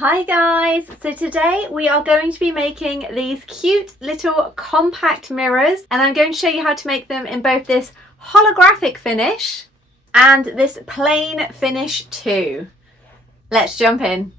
Hi guys! So today we are going to be making these cute little compact mirrors, and I'm going to show you how to make them in both this holographic finish and this plain finish too. Let's jump in.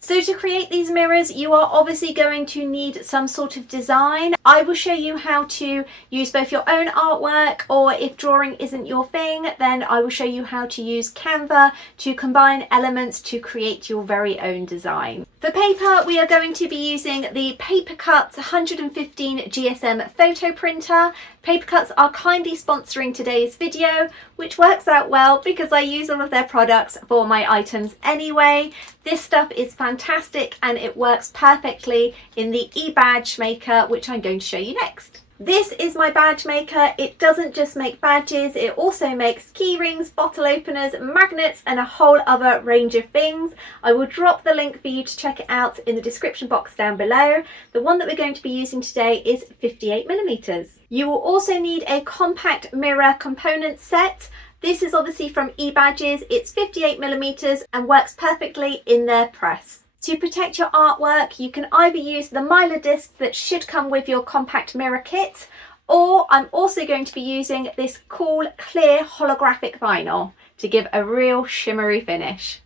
So to create these mirrors, you are obviously going to need some sort of design. I will show you how to use both your own artwork, or if drawing isn't your thing, then I will show you how to use Canva to combine elements to create your very own design. For paper, we are going to be using the Paper Cutz 115 GSM photo printer. Paper Cutz are kindly sponsoring today's video, which works out well because I use all of their products for my items anyway. This stuff is fantastic and it works perfectly in the e-badge maker, which I'm going to show you next. This is my badge maker. It doesn't just make badges, it also makes key rings, bottle openers, magnets, and a whole other range of things. I will drop the link for you to check it out in the description box down below. The one that we're going to be using today is 58mm. You will also need a compact mirror component set. This is obviously from eBadges. It's 58mm and works perfectly in their press. To protect your artwork, you can either use the Mylar disc that should come with your compact mirror kit, or I'm also going to be using this cool clear holographic vinyl to give a real shimmery finish.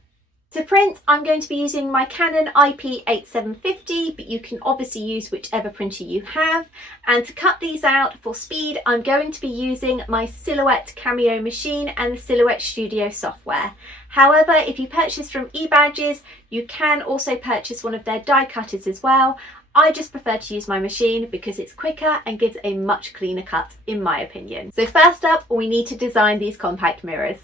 To print, I'm going to be using my Canon IP8750, but you can obviously use whichever printer you have. And to cut these out for speed, I'm going to be using my Silhouette Cameo machine and the Silhouette Studio software. However, if you purchase from eBadges, you can also purchase one of their die cutters as well. I just prefer to use my machine because it's quicker and gives a much cleaner cut, in my opinion. So first up, we need to design these compact mirrors.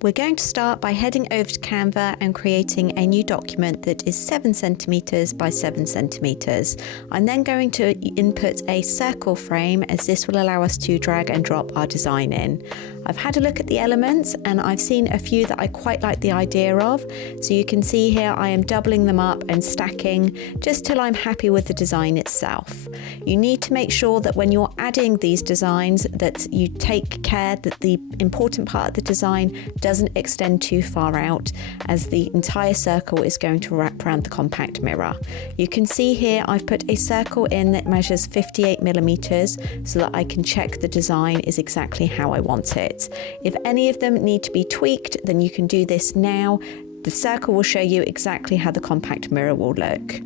We're going to start by heading over to Canva and creating a new document that is 7cm by 7cm. I'm then going to input a circle frame, as this will allow us to drag and drop our design in. I've had a look at the elements and I've seen a few that I quite like the idea of. So you can see here I am doubling them up and stacking just till I'm happy with the design itself. You need to make sure that when you're adding these designs that you take care that the important part of the design doesn't extend too far out, as the entire circle is going to wrap around the compact mirror. You can see here I've put a circle in that measures 58mm so that I can check the design is exactly how I want it. If any of them need to be tweaked, then you can do this now. The circle will show you exactly how the compact mirror will look.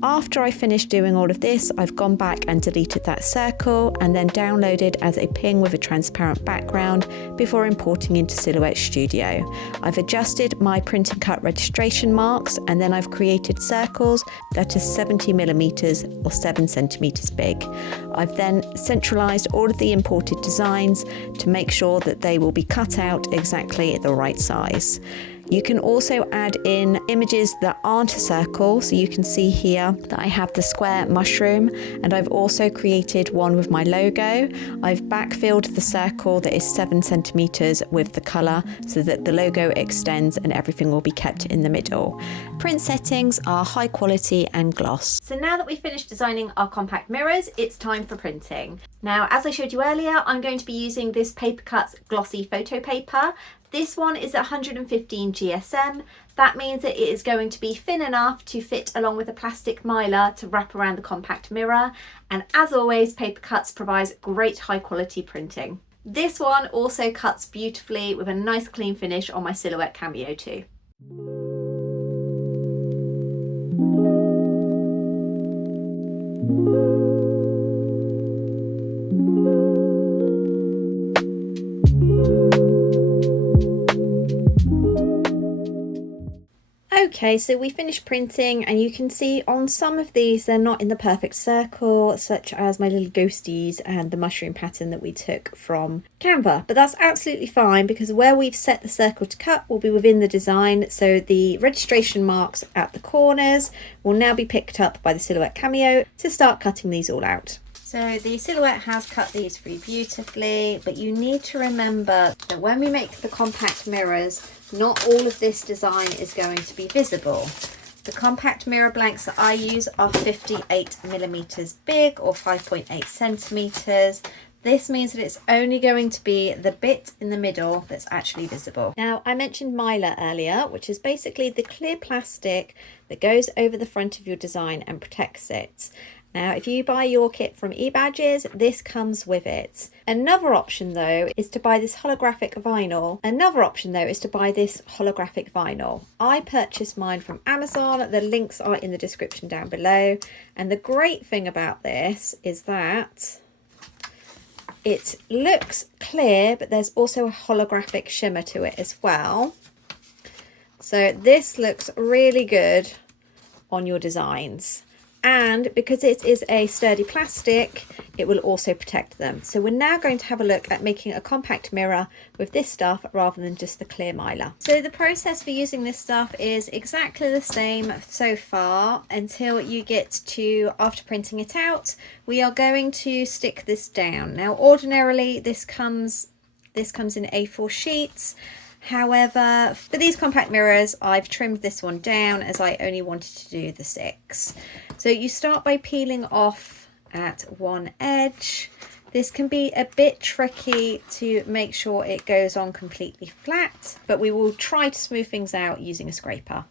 After I finished doing all of this, I've gone back and deleted that circle and then downloaded as a ping with a transparent background before importing into Silhouette Studio. I've adjusted my print and cut registration marks, and then I've created circles that are 70mm or 7cm big. I've then centralized all of the imported designs to make sure that they will be cut out exactly at the right size. You can also add in images that aren't a circle, so you can see here that I have the square mushroom, and I've also created one with my logo. I've backfilled the circle that is 7cm with the colour so that the logo extends and everything will be kept in the middle. Print settings are high quality and gloss. So now that we've finished designing our compact mirrors, it's time for printing. Now, as I showed you earlier, I'm going to be using this Paper Cutz glossy photo paper. This one is 115 GSM. That means that it is going to be thin enough to fit along with a plastic mylar to wrap around the compact mirror. And as always, Paper Cutz provides great high quality printing. This one also cuts beautifully with a nice clean finish on my Silhouette Cameo too. Okay, so we finished printing, and you can see on some of these they're not in the perfect circle, such as my little ghosties and the mushroom pattern that we took from Canva, but that's absolutely fine because where we've set the circle to cut will be within the design, so the registration marks at the corners will now be picked up by the Silhouette Cameo to start cutting these all out. So the Silhouette has cut these for you beautifully, but you need to remember that when we make the compact mirrors, not all of this design is going to be visible. The compact mirror blanks that I use are 58mm big or 5.8 centimeters. This means that it's only going to be the bit in the middle that's actually visible. Now, I mentioned mylar earlier, which is basically the clear plastic that goes over the front of your design and protects it. Now, if you buy your kit from eBadges, this comes with it. Another option though is to buy this holographic vinyl. I purchased mine from Amazon. The links are in the description down below. And the great thing about this is that it looks clear, but there's also a holographic shimmer to it as well. So this looks really good on your designs. And because it is a sturdy plastic, it will also protect them. So we're now going to have a look at making a compact mirror with this stuff rather than just the clear mylar. So the process for using this stuff is exactly the same so far until you get to, after printing it out, we are going to stick this down. Now ordinarily this comes in A4 sheets. However, for these compact mirrors, I've trimmed this one down as I only wanted to do the 6. So you start by peeling off at one edge. This can be a bit tricky to make sure it goes on completely flat, but we will try to smooth things out using a scraper.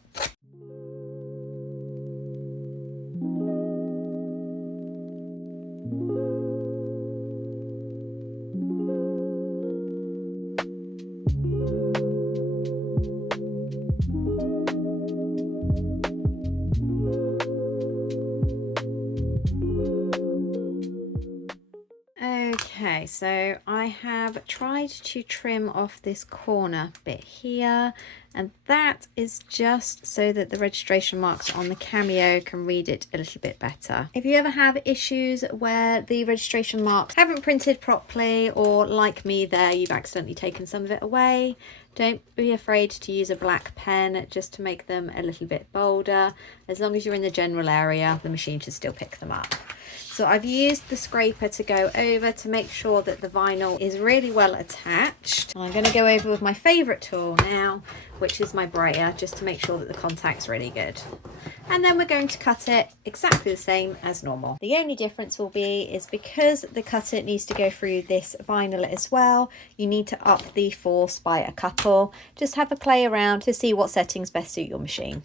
Okay, so I have tried to trim off this corner bit here, and that is just so that the registration marks on the Cameo can read it a little bit better. If you ever have issues where the registration marks haven't printed properly, or like me there, you've accidentally taken some of it away, don't be afraid to use a black pen just to make them a little bit bolder. As long as you're in the general area, the machine should still pick them up. So I've used the scraper to go over to make sure that the vinyl is really well attached. I'm going to go over with my favourite tool now, which is my brayer, just to make sure that the contact's really good. And then we're going to cut it exactly the same as normal. The only difference will be is because the cutter needs to go through this vinyl as well, you need to up the force by a couple. Just have a play around to see what settings best suit your machine.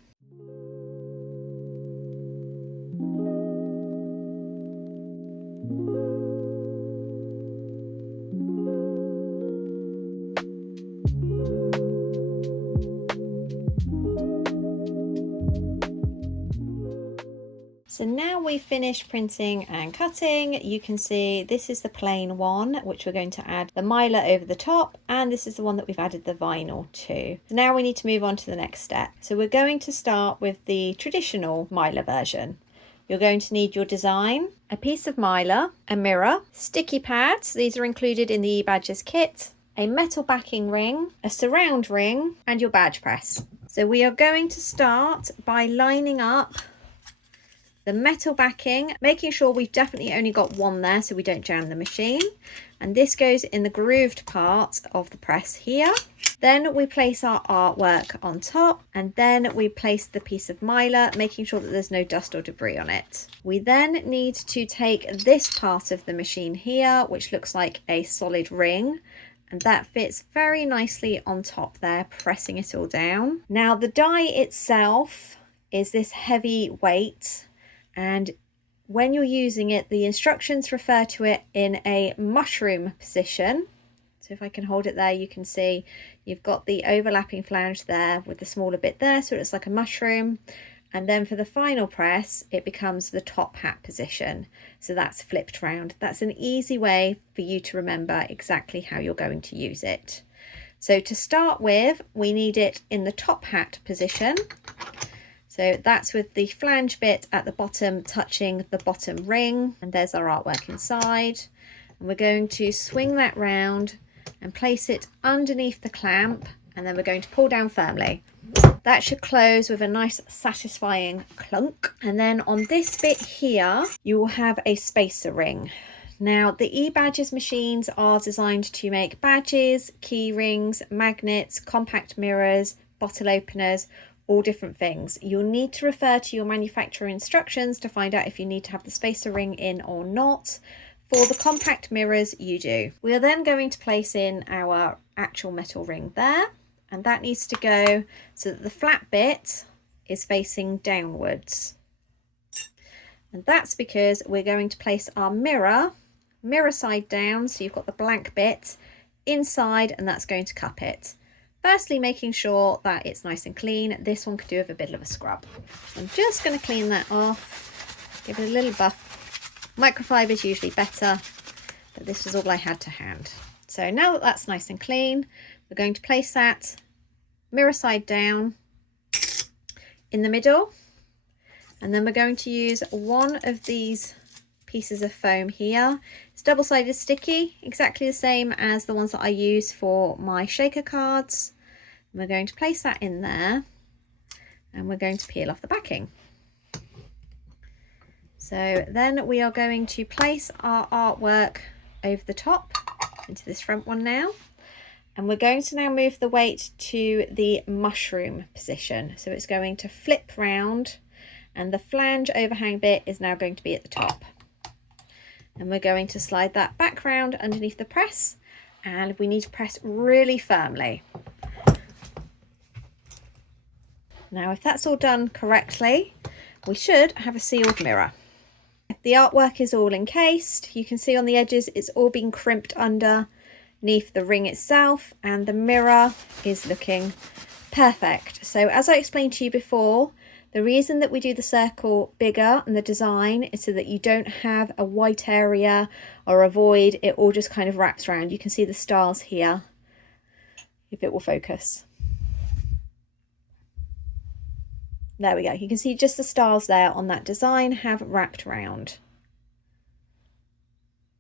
So now we've finished printing and cutting. You can see this is the plain one, which we're going to add the mylar over the top, and this is the one that we've added the vinyl to. So now we need to move on to the next step. So we're going to start with the traditional mylar version. You're going to need your design, a piece of mylar, a mirror, sticky pads, these are included in the eBadges kit, a metal backing ring, a surround ring, and your badge press. So we are going to start by lining up the metal backing, making sure we've definitely only got one there so we don't jam the machine. And this goes in the grooved part of the press here. Then we place our artwork on top, and then we place the piece of mylar, making sure that there's no dust or debris on it. We then need to take this part of the machine here, which looks like a solid ring, and that fits very nicely on top there, pressing it all down. Now the die itself is this heavy weight, and when you're using it, the instructions refer to it in a mushroom position. So if I can hold it there, you can see you've got the overlapping flange there with the smaller bit there, so it's like a mushroom. And then for the final press, it becomes the top hat position. So that's flipped round. That's an easy way for you to remember exactly how you're going to use it. So to start with, we need it in the top hat position. So that's with the flange bit at the bottom touching the bottom ring, and there's our artwork inside. And we're going to swing that round and place it underneath the clamp, and then we're going to pull down firmly. That should close with a nice satisfying clunk. And then on this bit here, you will have a spacer ring. Now the eBadges machines are designed to make badges, key rings, magnets, compact mirrors, bottle openers, all different things. You'll need to refer to your manufacturer instructions to find out if you need to have the spacer ring in or not. For the compact mirrors, you do. We are then going to place in our actual metal ring there, and that needs to go so that the flat bit is facing downwards. And that's because we're going to place our mirror side down, so you've got the blank bit inside, and that's going to cup it. Firstly, making sure that it's nice and clean. This one could do with a bit of a scrub. I'm just going to clean that off, give it a little buff. Microfiber is usually better, but this was all I had to hand. So now that that's nice and clean, we're going to place that mirror side down in the middle. And then we're going to use one of these pieces of foam here. It's double-sided sticky, exactly the same as the ones that I use for my shaker cards. And we're going to place that in there, and we're going to peel off the backing. So then we are going to place our artwork over the top into this front one now. And we're going to now move the weight to the mushroom position. So it's going to flip round, and the flange overhang bit is now going to be at the top. And we're going to slide that back round underneath the press, and we need to press really firmly. Now, if that's all done correctly, we should have a sealed mirror. The artwork is all encased. You can see on the edges it's all been crimped underneath the ring itself, and the mirror is looking perfect. So as I explained to you before, the reason that we do the circle bigger and the design is so that you don't have a white area or a void. It all just kind of wraps around. You can see the stars here, if it will focus. There we go. You can see just the stars there on that design have wrapped around.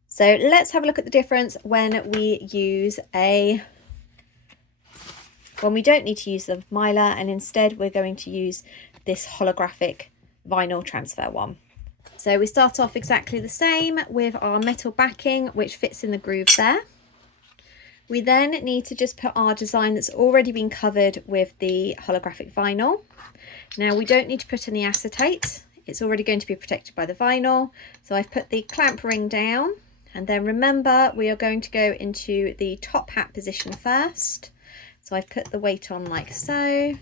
So let's have a look at the difference when we don't need to use the mylar, and instead we're going to use this holographic vinyl transfer one. So we start off exactly the same with our metal backing, which fits in the groove there. We then need to just put our design that's already been covered with the holographic vinyl. Now we don't need to put any acetate. It's already going to be protected by the vinyl. So I've put the clamp ring down, and then remember we are going to go into the top hat position first. So I've put the weight on like so,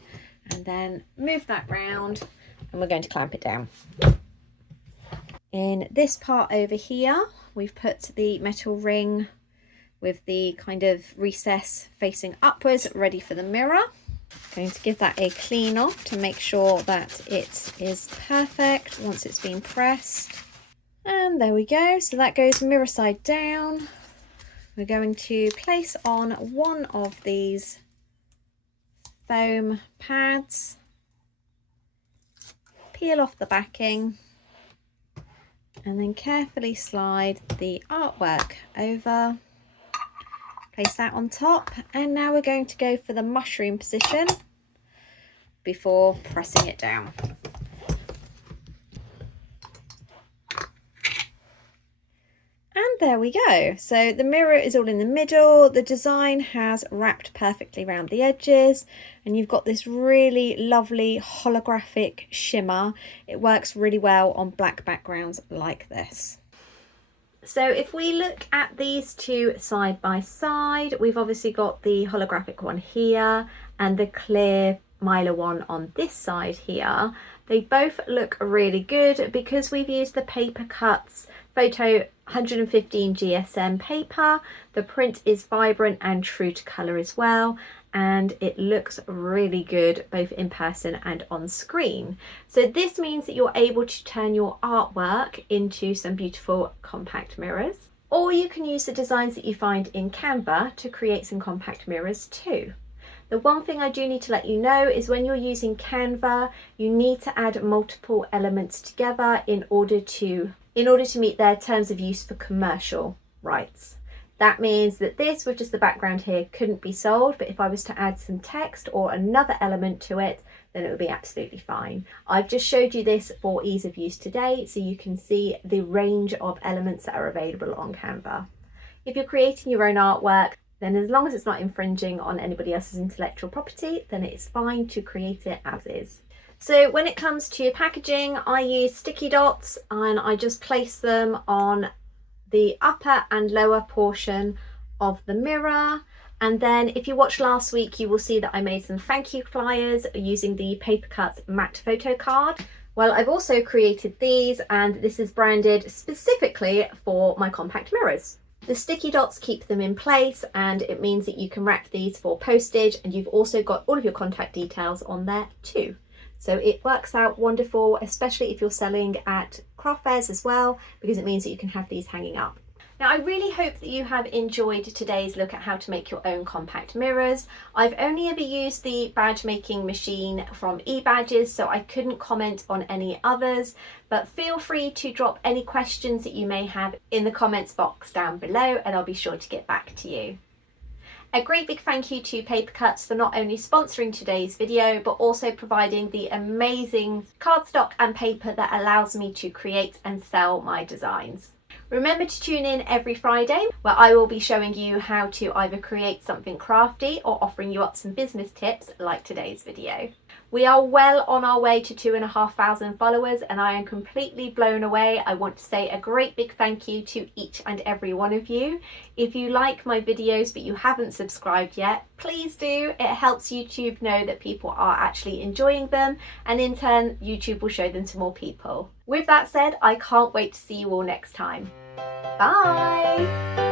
and then move that round, and we're going to clamp it down. In this part over here, we've put the metal ring with the kind of recess facing upwards, ready for the mirror. Going to give that a clean off to make sure that it is perfect once it's been pressed. And there we go. So that goes mirror side down. We're going to place on one of these foam pads, peel off the backing, and then carefully slide the artwork over, place that on top, and now we're going to go for the mushroom position before pressing it down. And there we go. So the mirror is all in the middle. The design has wrapped perfectly around the edges, and you've got this really lovely holographic shimmer. It works really well on black backgrounds like this. So if we look at these two side by side, we've obviously got the holographic one here and the clear mylar one on this side here. They both look really good because we've used the Paper Cutz Photo 115 GSM paper. The print is vibrant and true to colour as well, and it looks really good both in person and on screen. So this means that you're able to turn your artwork into some beautiful compact mirrors, or you can use the designs that you find in Canva to create some compact mirrors too. The one thing I do need to let you know is when you're using Canva, you need to add multiple elements together in order to meet their terms of use for commercial rights. That means that this with just the background here couldn't be sold, but if I was to add some text or another element to it, then it would be absolutely fine. I've just showed you this for ease of use today, so you can see the range of elements that are available on Canva. If you're creating your own artwork, then as long as it's not infringing on anybody else's intellectual property, then it's fine to create it as is. So when it comes to packaging, I use sticky dots and I just place them on the upper and lower portion of the mirror. And then if you watched last week, you will see that I made some thank you flyers using the Paper Cutz matte photo card. Well, I've also created these, and this is branded specifically for my compact mirrors. The sticky dots keep them in place, and it means that you can wrap these for postage, and you've also got all of your contact details on there too. So it works out wonderful, especially if you're selling at craft fairs as well, because it means that you can have these hanging up. Now, I really hope that you have enjoyed today's look at how to make your own compact mirrors. I've only ever used the badge making machine from eBadges, so I couldn't comment on any others, but feel free to drop any questions that you may have in the comments box down below, and I'll be sure to get back to you. A great big thank you to Paper Cutz for not only sponsoring today's video, but also providing the amazing cardstock and paper that allows me to create and sell my designs. Remember to tune in every Friday, where I will be showing you how to either create something crafty or offering you up some business tips like today's video. We are well on our way to 2,500 followers, and I am completely blown away. I want to say a great big thank you to each and every one of you. If you like my videos but you haven't subscribed yet, please do. It helps YouTube know that people are actually enjoying them, and in turn YouTube will show them to more people. With that said, I can't wait to see you all next time. Bye!